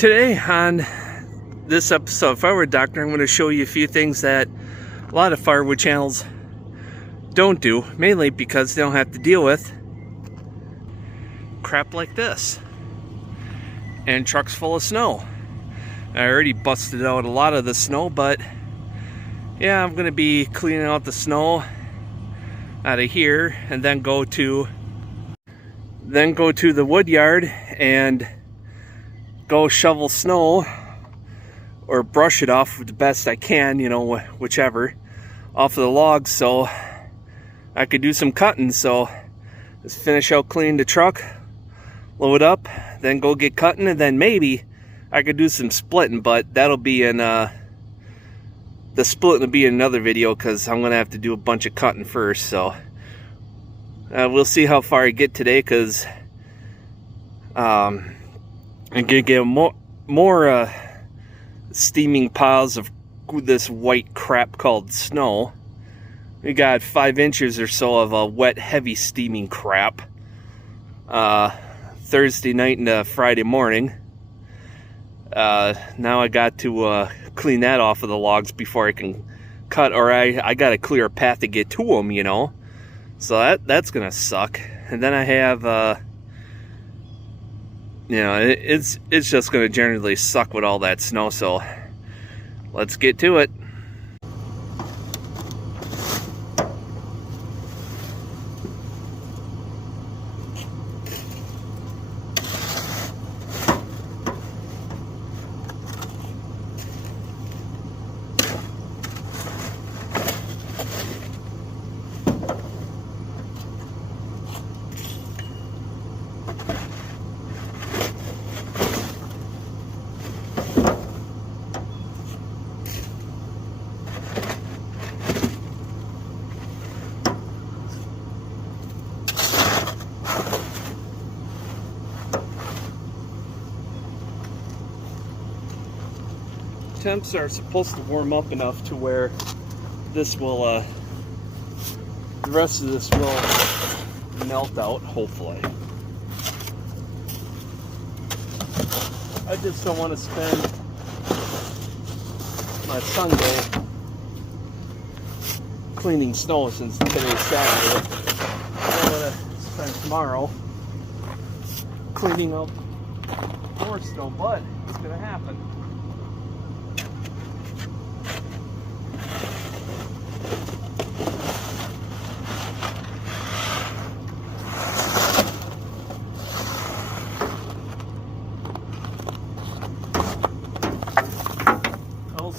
Today on this episode of Firewood Doctor, I'm going to show you a few things that a lot of firewood channels don't do, mainly because they don't have to deal with crap like this and trucks full of snow. I already busted out a lot of the snow, but yeah, I'm going to be cleaning out the snow out of here and then go to the wood yard and go shovel snow or brush it off the best I can, whichever, off of the logs so I could do some cutting. So let's finish out cleaning the truck, load up, then go get cutting, and then maybe I could do some splitting, but that'll be in the splitting will be in another video because I'm gonna have to do a bunch of cutting first. So we'll see how far I get today, because I'm gonna get more steaming piles of this white crap called snow. We got 5 inches or so of a wet, heavy, steaming crap Thursday night and Friday morning. Now I got to clean that off of the logs before I can cut, or I got to clear a path to get to them, So that's gonna suck. And then I have it's just gonna generally suck with all that snow. So let's get to it. Temps are supposed to warm up enough to where this will, the rest of this will melt out, hopefully. I just don't want to spend my Sunday cleaning snow since today's Saturday. I'm going to spend tomorrow cleaning up more snow, but it's going to happen.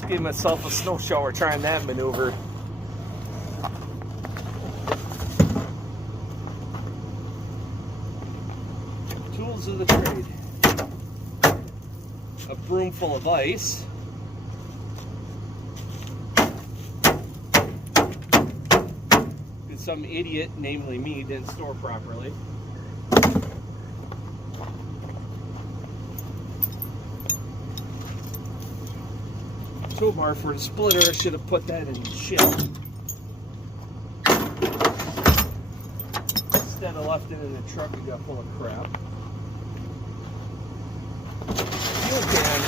Give myself a snow shower trying that maneuver. Tools of the trade: a broom full of ice, because some idiot, namely me, didn't store properly. Toolbar for the splitter. I should have put that in the ship instead of left it in the truck and got full of crap. Fuel can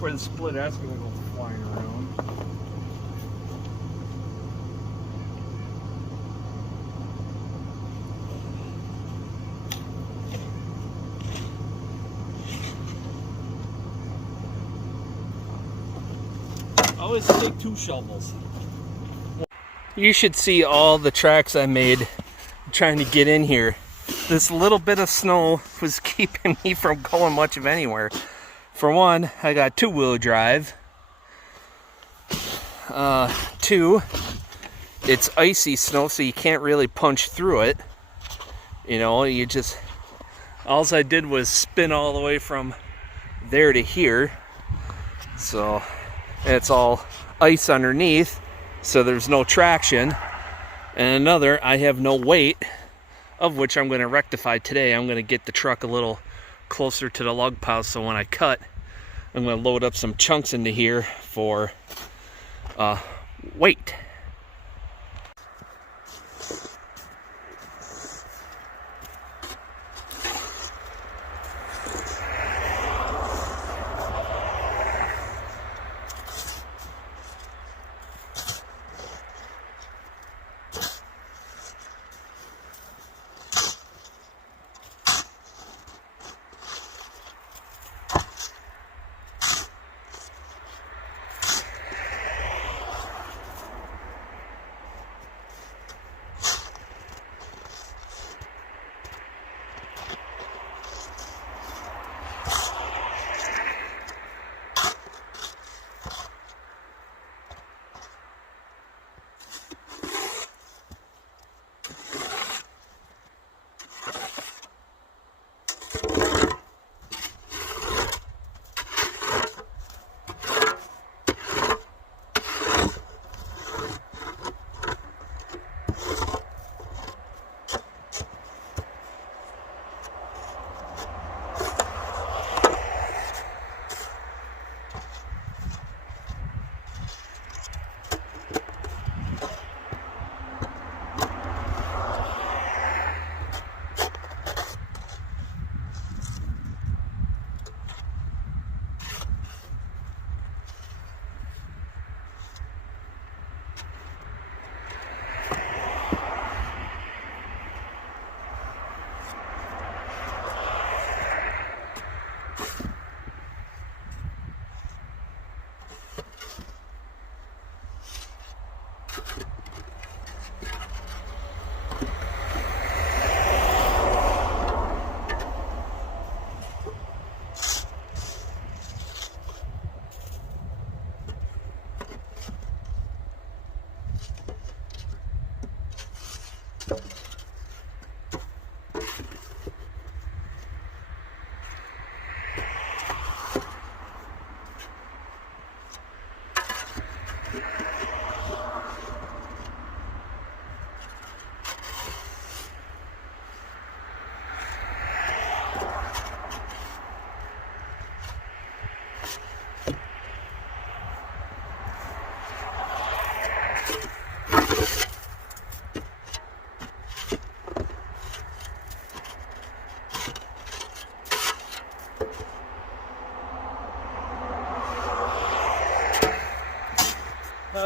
for the splitter, that's going to go flying around. Always take 2 shovels. You should see all the tracks I made trying to get in here. This little bit of snow was keeping me from going much of anywhere. For one, I got 2-wheel drive. 2, it's icy snow, so you can't really punch through it. You just, all I did was spin all the way from there to here. So it's all ice underneath, so there's no traction. And another, I have no weight, of which I'm going to rectify today. I'm going to get the truck a little closer to the log pile, so when I cut, I'm going to load up some chunks into here for weight.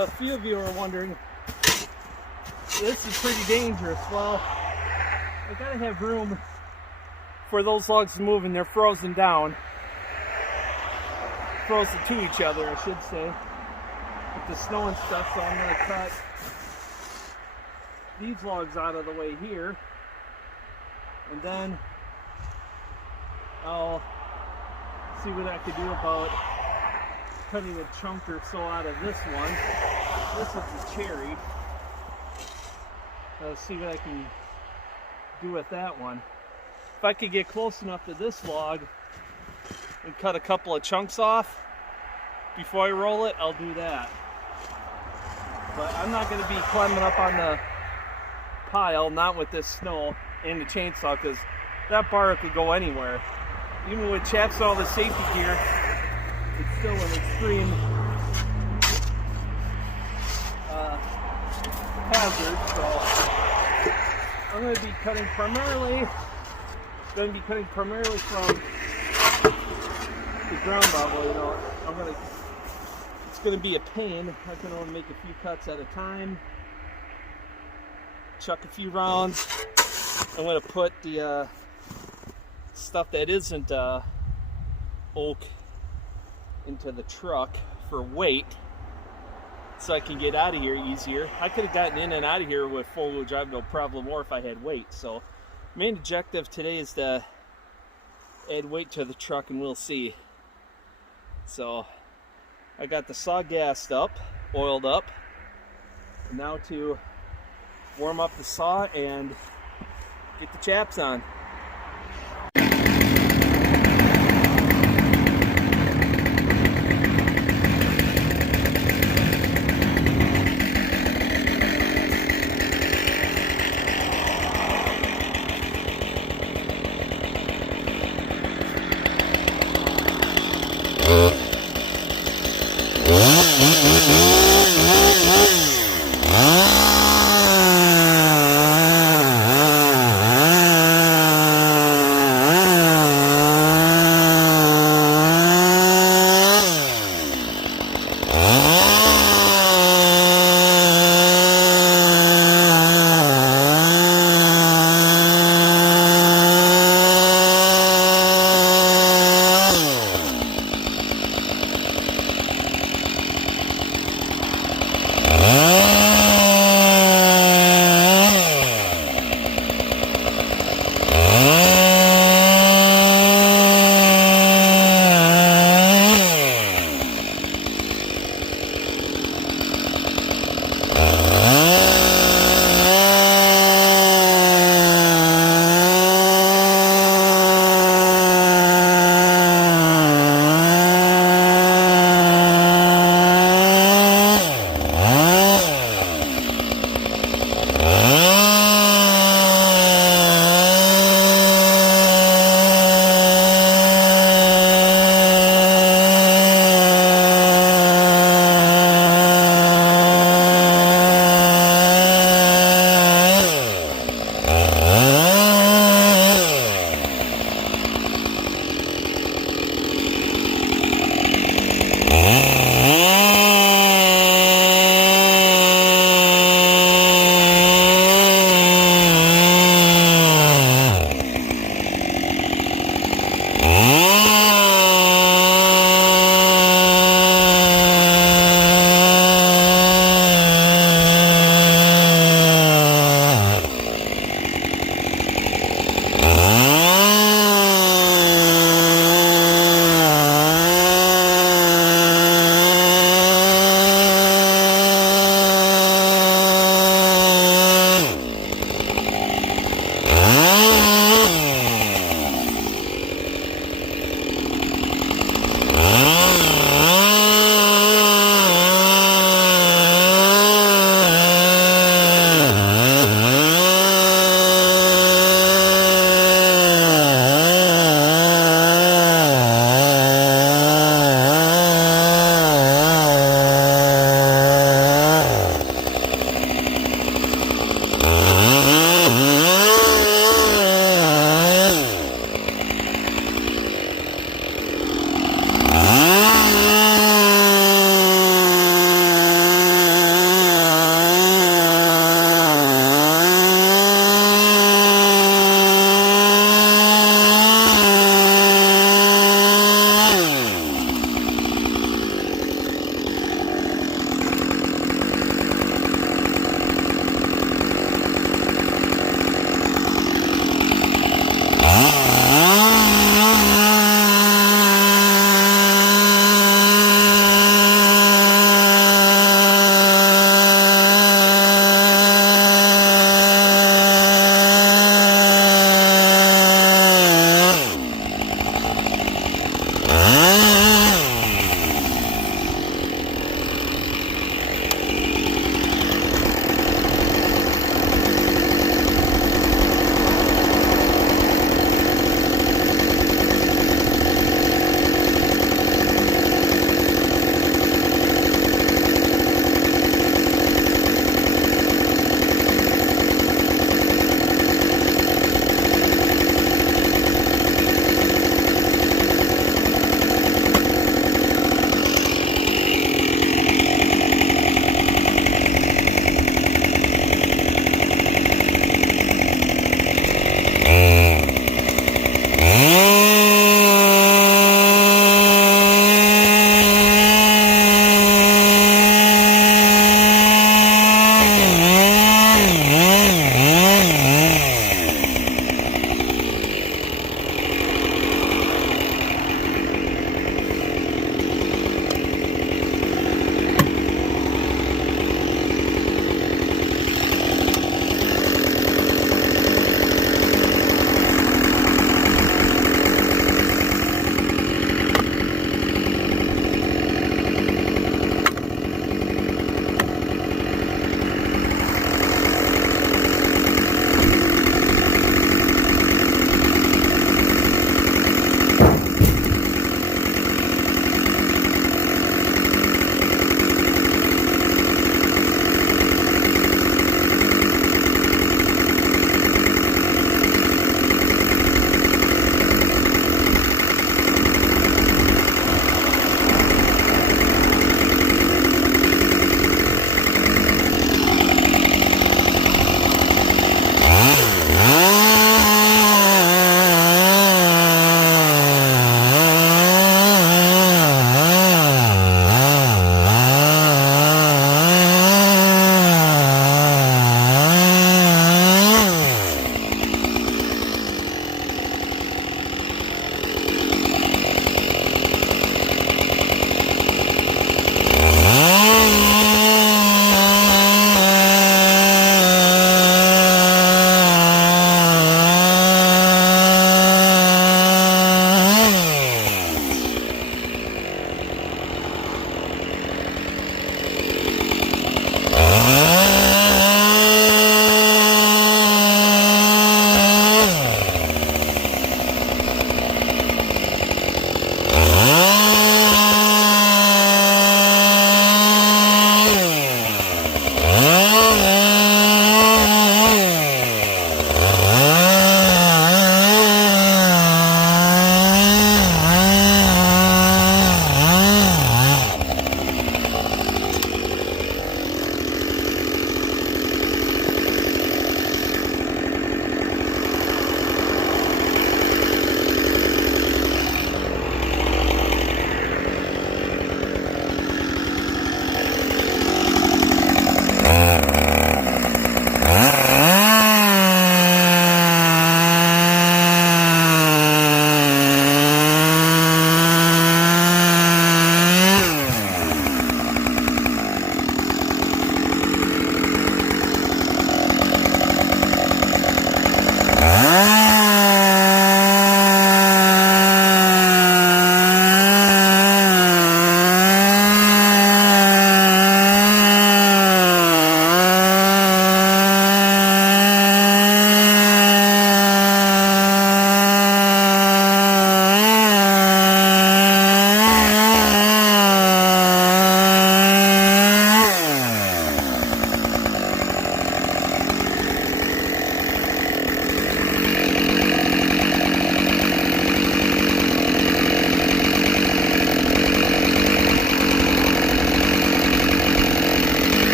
A few of you are wondering, this is pretty dangerous. Well, I gotta have room for those logs to move, and they're frozen down. Frozen to each other, I should say, with the snow and stuff, so I'm gonna cut these logs out of the way here, and then I'll see what I can do about cutting a chunk or so out of this one. This is the cherry. I'll see what I can do with that one. If I could get close enough to this log and cut a couple of chunks off before I roll it, I'll do that. But I'm not going to be climbing up on the pile, not with this snow and the chainsaw, because that bar could go anywhere. Even with chaps and all the safety gear, it's still an extreme hazard. So I'm going to be cutting primarily from the ground level. You know, it's going to be a pain. I can only make a few cuts at a time. Chuck a few rounds. I'm going to put the stuff that isn't oak into the truck for weight, so I can get out of here easier. I could have gotten in and out of here with four-wheel drive no problem, or if I had weight. So main objective today is to add weight to the truck, and we'll see. So I got the saw gassed up, oiled up, and now to warm up the saw and get the chaps on.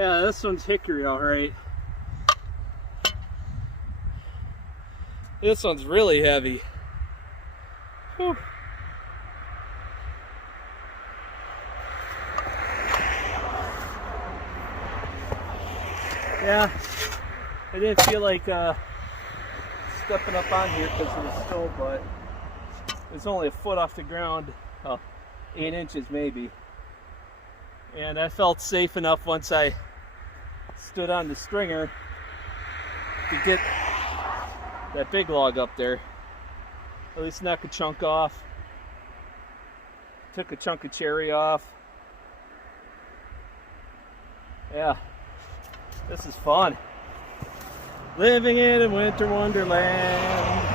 Yeah, this one's hickory, all right. This one's really heavy. Whew. Yeah, I didn't feel like stepping up on here because of the snow, but it's only a foot off the ground, 8 inches maybe. And I felt safe enough once I stood on the stringer to get that big log up there. At least knock a chunk off. Took a chunk of cherry off. Yeah, this is fun. Living in a winter wonderland.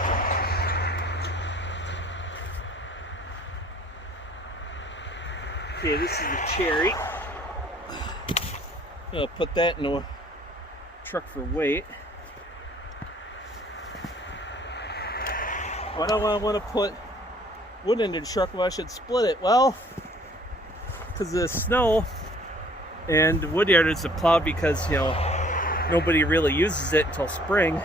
Okay, this is the cherry. I'll put that in a truck for weight. Why don't I want to put wood in the truck? Well, I should split it. Well, because of the snow, and the woodyard is plowed because, you know, nobody really uses it until spring,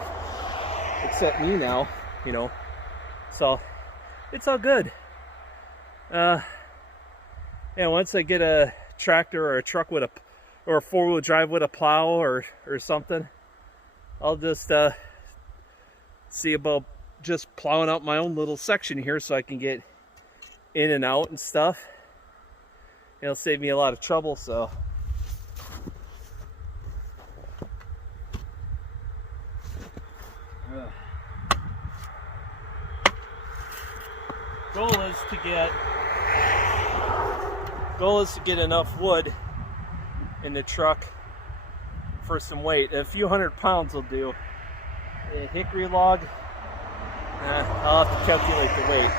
except me now, you know. So it's all good. Yeah, once I get a tractor or a truck with or a 4-wheel drive with a plow or something, I'll just see about just plowing out my own little section here so I can get in and out and stuff. It'll save me a lot of trouble, so. Goal is to get enough wood in the truck for some weight. A few 100 pounds will do. A hickory log, I'll have to calculate the weight.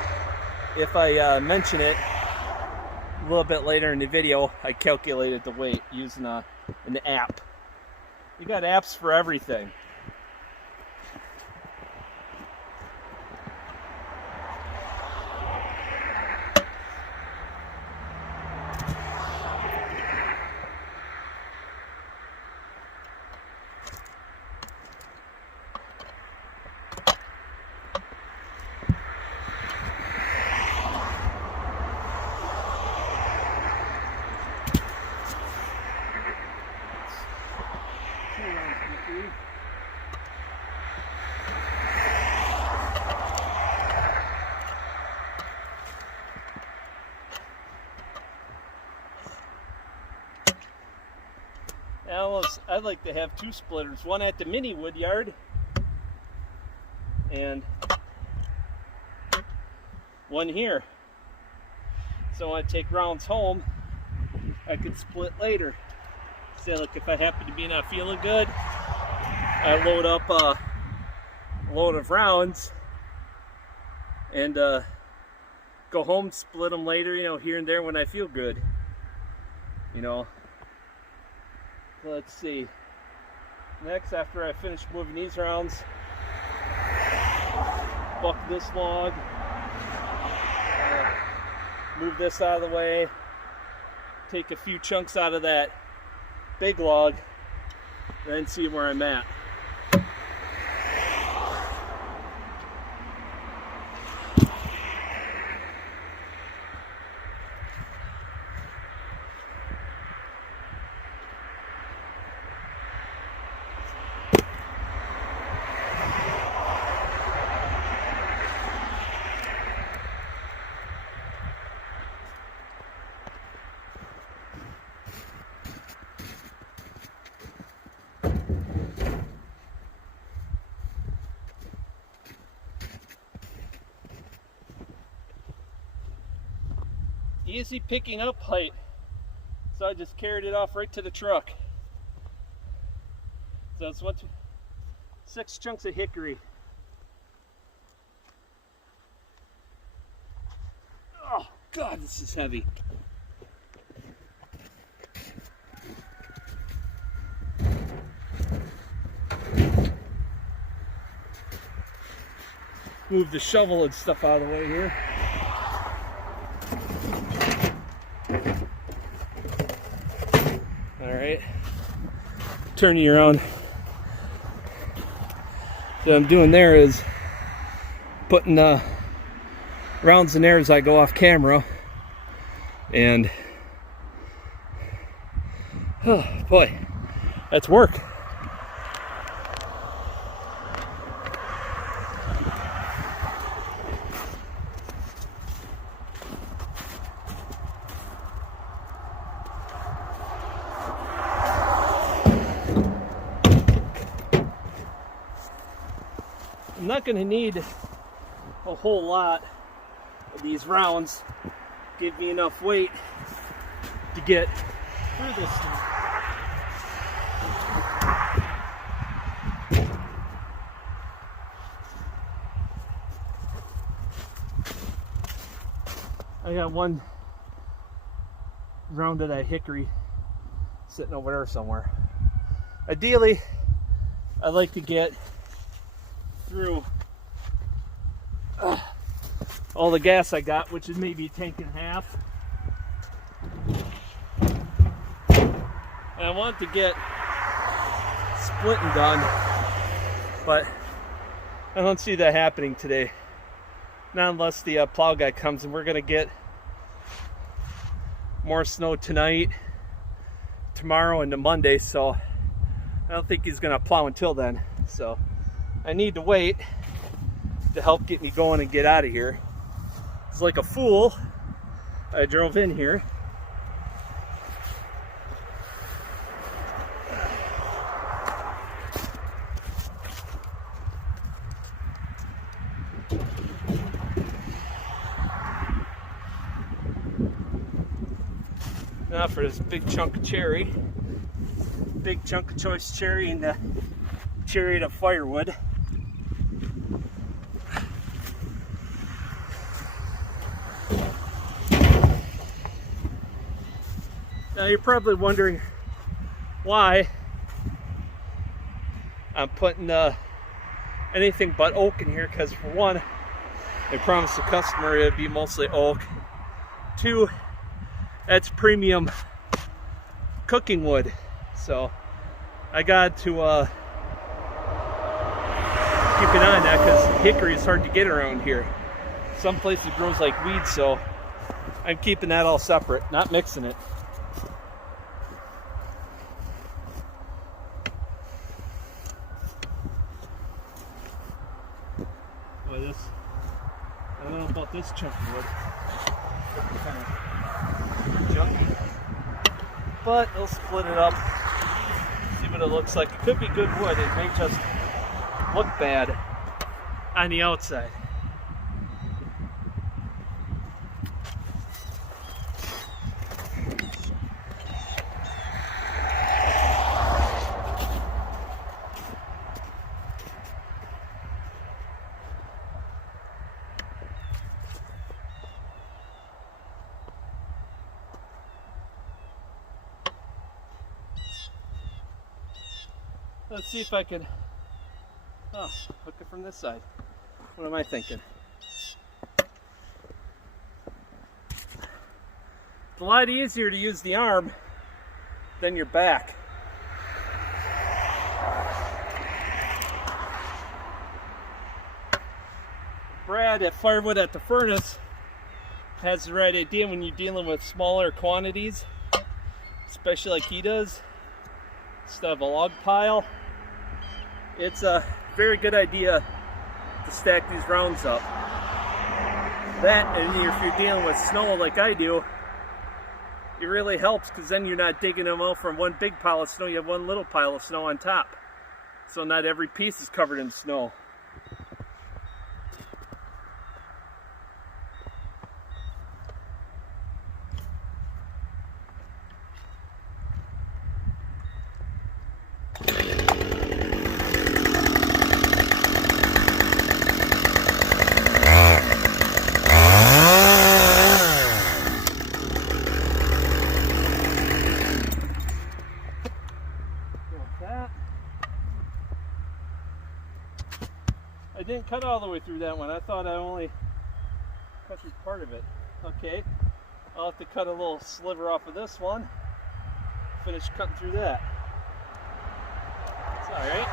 If I mention it a little bit later in the video, I calculated the weight using an app. You got apps for everything. I'd like to have 2 splitters, one at the mini woodyard and one here. So when I take rounds home, I could split later. Say, look, if I happen to be not feeling good, I load up a load of rounds and go home, split them later, you know, here and there when I feel good, you know. Let's see. Next, after I finish moving these rounds, buck this log, move this out of the way, take a few chunks out of that big log, then see where I'm at. Easy picking up height, so I just carried it off right to the truck. So it's 6 chunks of hickory. Oh God, this is heavy. Move the shovel and stuff out of the way here. turn you around. So what I'm doing there is putting rounds in there as I go off camera. And oh boy, that's work. I'm not going to need a whole lot of these rounds. Give me enough weight to get through this thing. I got one round of that hickory sitting over there somewhere. Ideally, I'd like to get through all the gas I got, which is maybe a tank and a half. And I want to get splitting done, but I don't see that happening today. Not unless the plow guy comes, and we're gonna get more snow tonight, tomorrow, and Monday, so I don't think he's gonna plow until then. So I need to wait to help get me going and get out of here. It's like a fool. I drove in here. Now for this big chunk of cherry. Big chunk of choice cherry and the cherry to firewood. Now you're probably wondering why I'm putting anything but oak in here, because for one, I promised the customer it'd be mostly oak. Two, that's premium cooking wood, so I got to keep an eye on that, because hickory is hard to get around here. Some places it grows like weeds, so I'm keeping that all separate, not mixing it. I don't know about this chunk of wood. Kind of junky. But they'll split it up. See what it looks like. It could be good wood. It may just look bad on the outside. Let's see if I can hook it from this side. What am I thinking? It's a lot easier to use the arm than your back. Brad at Firewood at the Furnace has the right idea when you're dealing with smaller quantities, especially like he does, instead of a log pile. It's a very good idea to stack these rounds up. That, and if you're dealing with snow like I do, it really helps, because then you're not digging them out from one big pile of snow, you have one little pile of snow on top. So not every piece is covered in snow. I didn't cut all the way through that one. I thought I only cut through part of it. Okay, I'll have to cut a little sliver off of this one. Finish cutting through that. All right.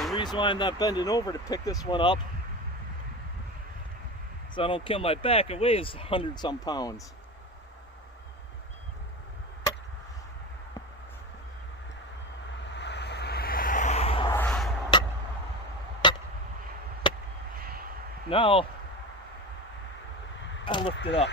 The reason why I'm not bending over to pick this one up so I don't kill my back, it weighs 100-some pounds. Now, I'll lift it up.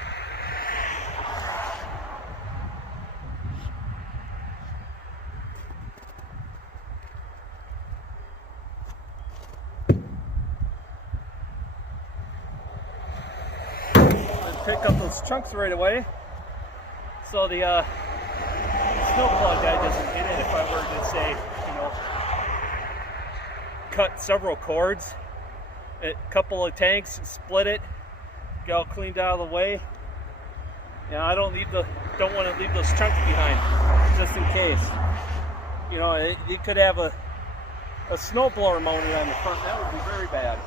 Pick up those chunks right away so the snow plug guy doesn't hit it. If I were to say, you know, cut several cords, a couple of tanks, split it, get all cleaned out of the way. Yeah, I don't want to leave those chunks behind just in case. You know, you could have a snow blower mounted on the front. That would be very bad.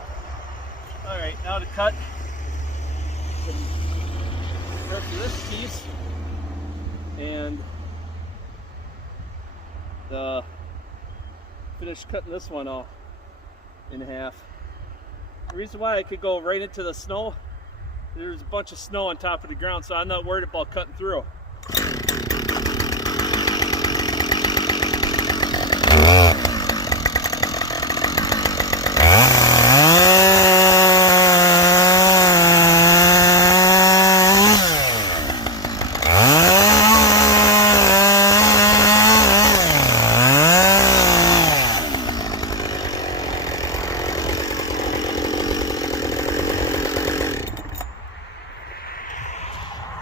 All right, now to cut the rest of this piece and finish cutting this one off in half. The reason why I could go right into the snow, there's a bunch of snow on top of the ground, so I'm not worried about cutting through.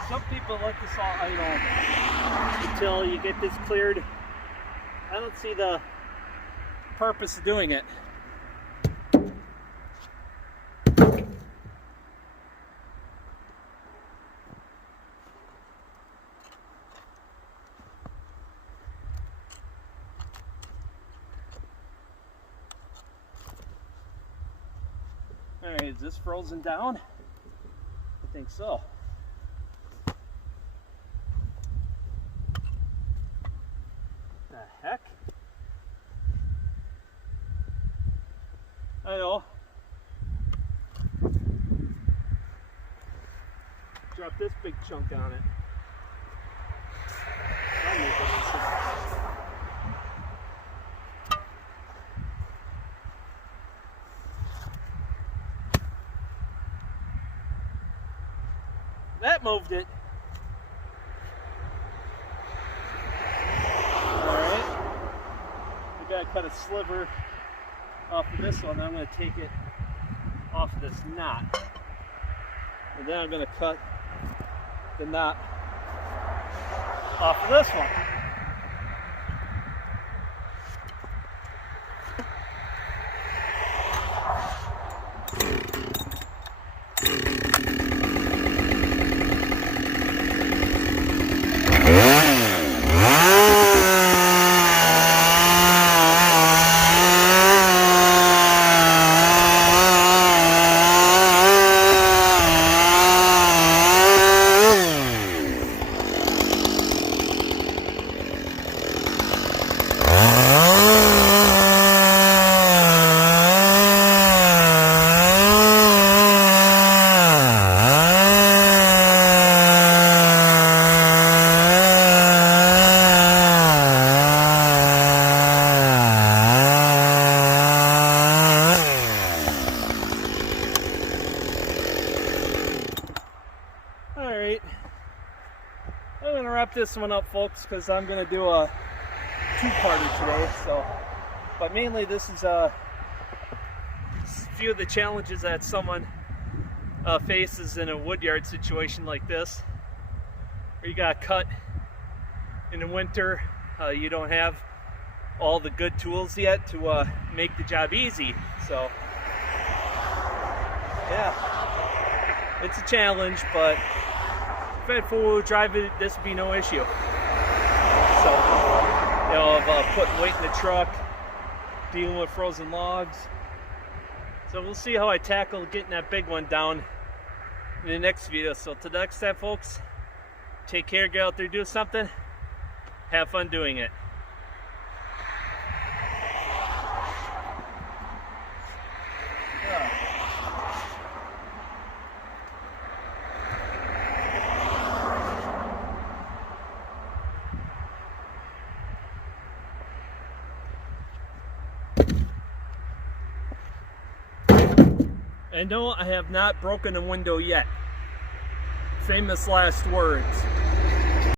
Some people let this all idle until you get this cleared. I don't see the purpose of doing it. Alright, is this frozen down? I think so. The heck? I know. Drop this big chunk on it. I'll make it easy. That moved it. Alright. We gotta cut a sliver off of this one. I'm gonna take it off of this knot. And then I'm gonna cut the knot off of this one. Alright, I'm going to wrap this one up, folks, because I'm going to do a two-parter today. But mainly this is a few of the challenges that someone faces in a woodyard situation like this, where you got cut in the winter. You don't have all the good tools yet to make the job easy. So, yeah, it's a challenge, but if I had four-wheel drive it, this would be no issue. So, you know, of putting weight in the truck, dealing with frozen logs. So we'll see how I tackle getting that big one down in the next video. So till next time, folks, take care, get out there, do something, have fun doing it. And no, I have not broken a window yet. Famous last words.